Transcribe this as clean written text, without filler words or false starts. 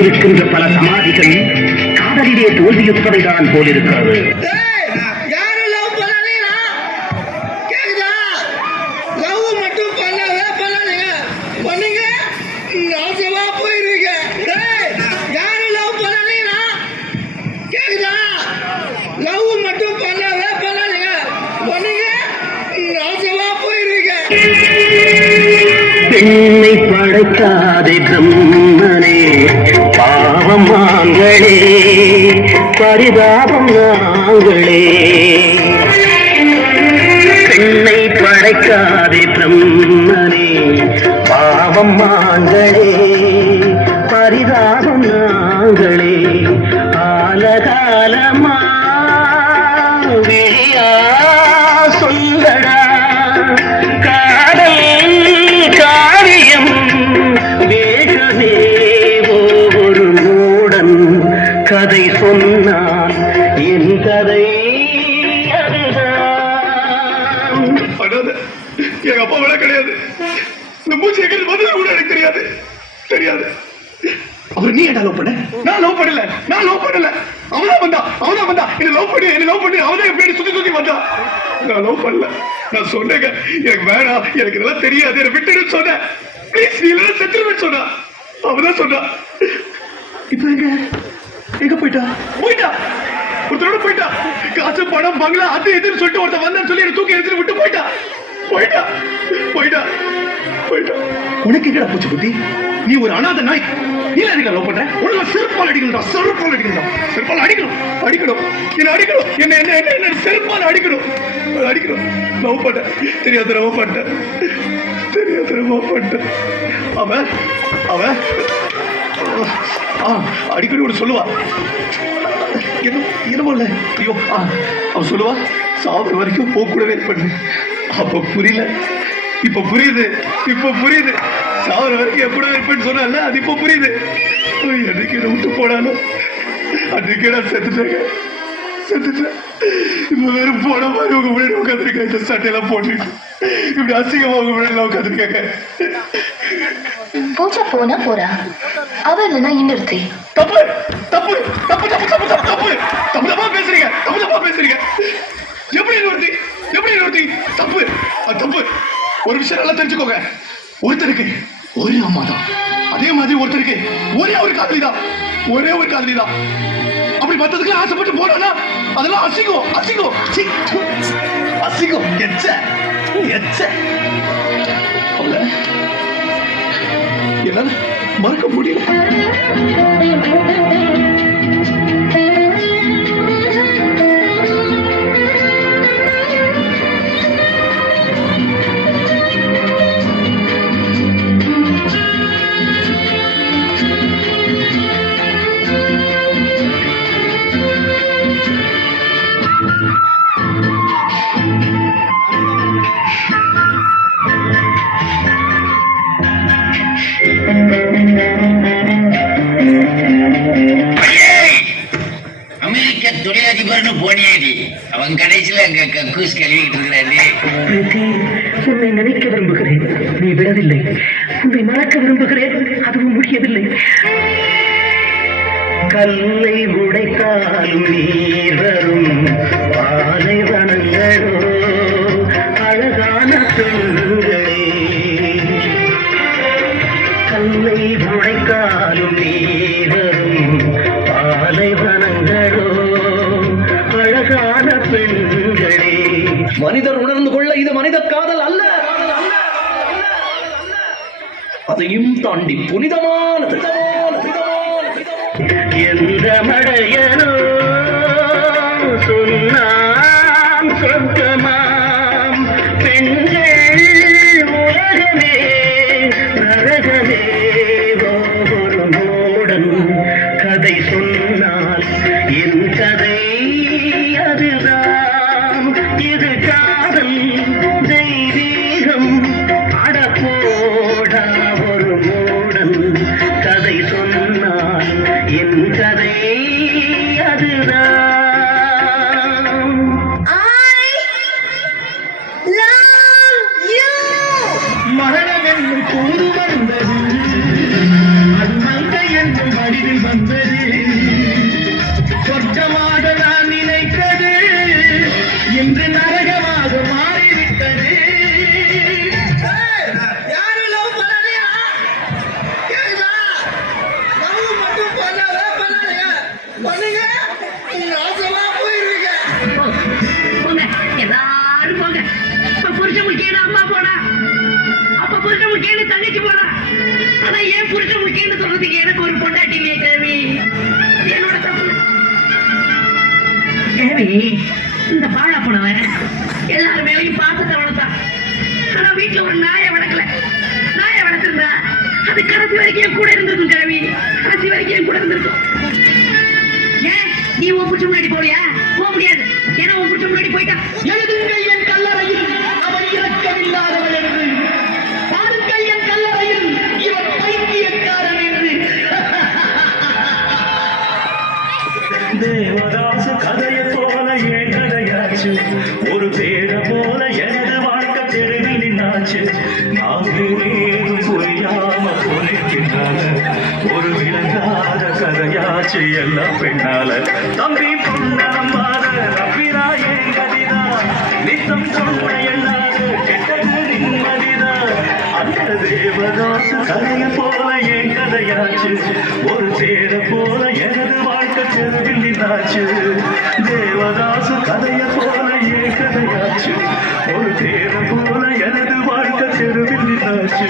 இருக்கின்ற பல சமாதிகள் காதலிலே தோல்வியுற்றவைதான் போலிருக்கிறது. பெண்ணை படைக்காதே பிரம்மனே, பாவம் நாங்களே, பரிதாபம் நாங்களே. பெண்ணை படைக்காதே பிரம்மனே, பாவம் நாங்களே, பரிதாபம் நாங்களே. ஆலகாலமா விழியா சொல்லடா கதை சொன்னான், என் கதை எங்க அப்பா விட கிடையாது. இந்த மூச்சு எங்க வந்து கூட எனக்கு தெரியாது தெரியாது. அவர் நீ என்ன லவ் பண்ண? நான் லவ் பண்ணல, நான் லவ் பண்ணல. அவதான் வந்தா என்ன லவ் பண்ணி அவதான் எப்படி சுத்தி வந்தா. நான் லவ் பண்ணல. நான் சொன்னேங்க எனக்கு வேணாம், எனக்கு இதெல்லாம் தெரியாது, என்ன விட்டுன்னு சொன்னேன். ப்ளீஸ் நீ இல்லைன்னா செத்துருவேன்னு சொன்னா. அவதான் சொன்னா. இப்ப எங்க போயிட்டா ஒருத்தரோட போயிட்டா. காசு பணம் பங்களா அது எதுன்னு சொல்லிட்டு ஒருத்தர் வந்தான்னு சொல்லி எனக்கு தூக்கி எடுத்துட்டு விட்டு போயிட்டா. உனக்கு எங்கடா பூச்சி புத்தி? நீ ஒரு அனாதை நாய். நீ என்ன லவ் பண்ற? உனக்கு செருப்பால் அடிக்கணும், செருப்பால் அடிக்கணும். என்ன செருப்பால் அடிக்கணும். லவ் பண்ண தெரியாத பண்ணேன். அவன் அடிக்கடி ஒன்று சொல்லுவா. என்னமோ இல்ல, ஐயோ அவன் சொல்லுவா, சாப்பிட வரைக்கும் போக கூடவே பண்ணு. அப்ப புரியல, இப்ப புரியுது. சாப்பிட வரைக்கும் எப்பட இருப்பேன்னு சொன்னால அது இப்ப புரியுது. என்னைக்கு என்ன விட்டு போனாலும் அன்னைக்கு நான் செத்துட்டேன். இப்ப வெறும் போன மாதிரி உங்க முன்னாடி உட்காந்துருக்கேன். இந்த சட்டையெல்லாம் போட்டு இப்படி அசிங்கமா உங்க முன்னாடி உட்காந்துருக்காங்க. பூஜா போறா, அவ இல்லைன்னா இன்னொருத்தி. தப்பு பேசுறீங்க. எப்படி இன்னொருத்தி? தப்பு. ஒரு விஷயம் நல்லா தெரிஞ்சுக்கோங்க. ஒருத்தருக்கு ஒரே அம்மா தான், அதே மாதிரி ஒருத்தருக்கு ஒரே ஒரு காதலி தான். அப்படி மத்ததுக்கு ஆசைப்பட்டு போனா அதெல்லாம் அசிங்கம். எச்ச என்னால மறக்க முடியல. அமெரிக்க தொழிலதிபர்னு போனியடி அவன் கடைசியில அங்க கக்கூஸ் கழுவிட்டு இருக்கிறாரு. உன்னை நினைக்க விரும்புகிறேன், நீ விடவில்லை. உன்னை மறக்க விரும்புகிறேன், அதுவும் முடியவில்லை. கல்லை உடைத்தாலும் நீர் வரும் பாலைவனங்களோ அழகான பெண்களே. கல்லை உடைத்தாலும் நீர் வரும் பாலைவனங்களோ அழகான பெண்களே. மனிதர் உணர்ந்து கொள்ள இது மனித காதல் அல்ல, அதையும் தாண்டி புனிதமானது. எந்த மடையனோ சொன்னாம் சொர்க்கமாம் பெண்கள் உலகமே நரகமே. ஒரு மூடன் கதை சொன்னால் என் கதை அதுதான். தங்கச்சி போறா. ஆனா ஏன் புருஷன் முக்கியம்னு சொல்றதுக்கு எனக்கு ஒரு பொண்டாட்டி இல்லையே கேள்வி. என்னோட தப்பு. கேள்வி இந்த பாழா போனவன் எல்லாரும் மேலையும் பாசத்தை வளர்த்தான். ஆனா வீட்டுல ஒரு நாயை வளர்க்கல. நாயை வளர்த்திருந்தா அது கடைசி வரைக்கும் என் கூட இருந்திருக்கும் கேள்வி. கடைசி வரைக்கும் என் கூட இருந்திருக்கும். ஏன் நீ உன் புருஷன் முன்னாடி போறியா? போக முடியாது. ஏன்னா உன் புருஷன் முன்னாடி போயிட்டான். எழுதுங்கள் என் கல்லறையில் அவன் இறக்கமில்லாதவன் என்று, பாருங்கள் என் கல்லறையில் இவன் பைத்தியக்காரன் என்று. தேவதாசு கதையை போல ஏன் கதையாச்சு, ஒரு பேர போல எனது வாழ்க்கை தெருவில் நின்னாச்சு. நாகேதும் புரியாம போயிருக்கின்றால, ஒரு விளங்காத கதையாச்சு எல்லாம் பெண்ணால. தம்பி பொண்ண நம்பாத நம்பினா ஏன் கதிதா, நித்தம் சொன்ன எல்லாத கெட்டது நிம்மதிதா. அந்த தேவதாசு கதையை போல ஏன் கதையாச்சு, ஒரு பேர போல எனது வாழ்க்கை தெருவில் நின்னாச்சு. தேவதாசு கதையை போல ஏன் கதையாச்சு, ஒரு பேர போல எனது வாழ்க்கை தெருவில் நின்னாச்சு.